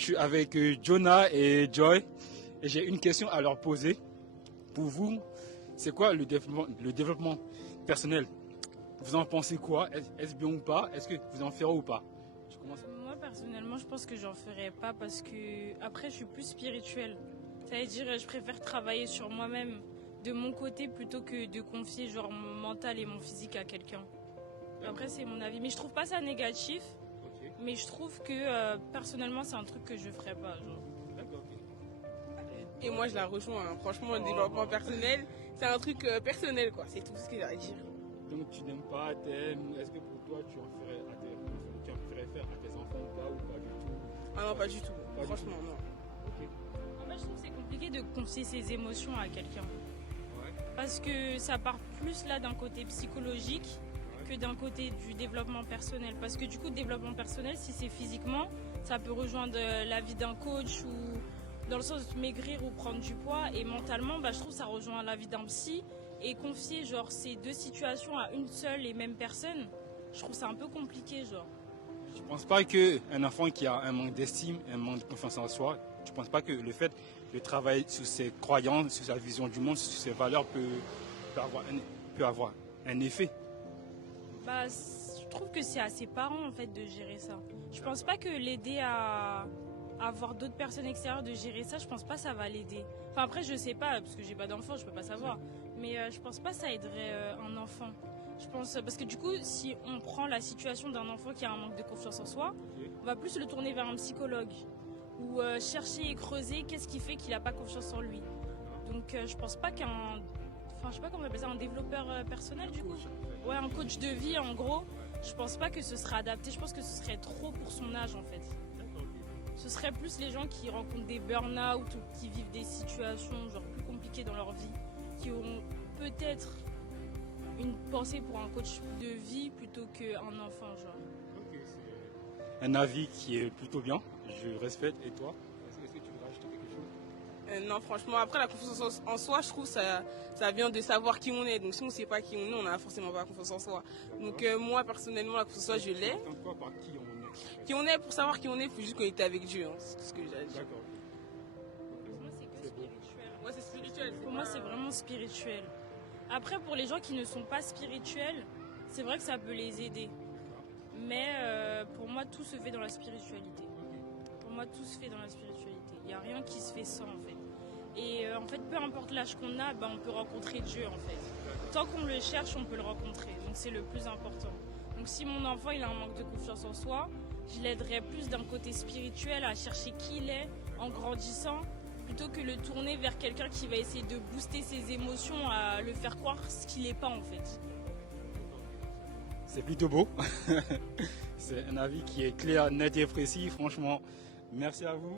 Je suis avec Jonah et Joy et j'ai une question à leur poser. Pour vous, c'est quoi le développement personnel? Vous en pensez quoi? Est-ce bien ou pas? Est-ce que vous en ferez ou pas? Je commence. Moi personnellement, je pense que j'en ferais pas parce que après je suis plus spirituelle. Ça veut dire je préfère travailler sur moi-même de mon côté plutôt que de confier genre mon mental et mon physique à quelqu'un. Après c'est mon avis, mais je trouve pas ça négatif. Ok. Mais je trouve que personnellement c'est un truc que je ferais pas. Genre. D'accord. Et moi, je la rejoins. Hein. Franchement, le développement personnel, c'est un truc personnel, quoi. C'est tout ce que j'ai à dire. Donc tu n'aimes pas, t'aimes. Est-ce que pour toi tu en ferais à tu en ferais faire à tes enfants ou pas du tout? Ah non, pas du tout. Pas du Franchement, non. Ok. En fait, je trouve que c'est compliqué de confier ses émotions à quelqu'un. Ouais. Parce que ça part plus là d'un côté psychologique que d'un côté du développement personnel. Parce que du coup, le développement personnel, si c'est physiquement, ça peut rejoindre la vie d'un coach ou dans le sens de maigrir ou prendre du poids. Et mentalement, je trouve que ça rejoint la vie d'un psy. Et confier genre ces deux situations à une seule et même personne, je trouve ça un peu compliqué, genre. Tu ne penses pas qu'un enfant qui a un manque d'estime, un manque de confiance en soi, tu ne penses pas que le fait de travailler sur ses croyances, sur sa vision du monde, sur ses valeurs peut avoir un effet? Je trouve que c'est à ses parents en fait de gérer ça. Je pense pas que l'aider à avoir d'autres personnes extérieures de gérer ça, je pense pas que ça va l'aider. Enfin après je sais pas parce que j'ai pas d'enfant, je peux pas savoir. Mais je pense pas que ça aiderait un enfant. Je pense parce que du coup si on prend la situation d'un enfant qui a un manque de confiance en soi, on va plus le tourner vers un psychologue ou chercher et creuser qu'est-ce qui fait qu'il a pas confiance en lui. Donc je pense pas je sais pas comment on appelle ça, un développeur personnel du coup. Ouais, un coach de vie en gros. Je pense pas que ce sera adapté. Je pense que ce serait trop pour son âge en fait. Ce serait plus les gens qui rencontrent des burn-out ou qui vivent des situations genre plus compliquées dans leur vie, qui auront peut-être une pensée pour un coach de vie plutôt qu'un enfant genre. Ok, c'est un avis qui est plutôt bien. Je respecte. Et toi? Est-ce que tu veux rajouter quelque chose? Non, franchement, après, la confiance en soi, je trouve ça vient de savoir qui on est. Donc, si on ne sait pas qui on est, on n'a forcément pas confiance en soi. Donc, moi, personnellement, la confiance en soi, je l'ai. Tu entends quoi par qui on est? Qui on est, pour savoir qui on est, il faut juste connecter avec Dieu. Hein. C'est tout ce que j'ai à dire. D'accord. Pour moi c'est que spirituel. Ouais, c'est spirituel. Pour moi, c'est vraiment spirituel. Après, pour les gens qui ne sont pas spirituels, c'est vrai que ça peut les aider. Mais pour moi, tout se fait dans la spiritualité. Pour moi, tout se fait dans la spiritualité. Il n'y a rien qui se fait sans, en fait. Et en fait, peu importe l'âge qu'on a, on peut rencontrer Dieu, en fait. Tant qu'on le cherche, on peut le rencontrer. Donc, c'est le plus important. Donc, si mon enfant, il a un manque de confiance en soi, je l'aiderais plus d'un côté spirituel à chercher qui il est en grandissant, plutôt que le tourner vers quelqu'un qui va essayer de booster ses émotions, à le faire croire ce qu'il n'est pas en fait. C'est plutôt beau. C'est un avis qui est clair, net et précis. Franchement, merci à vous.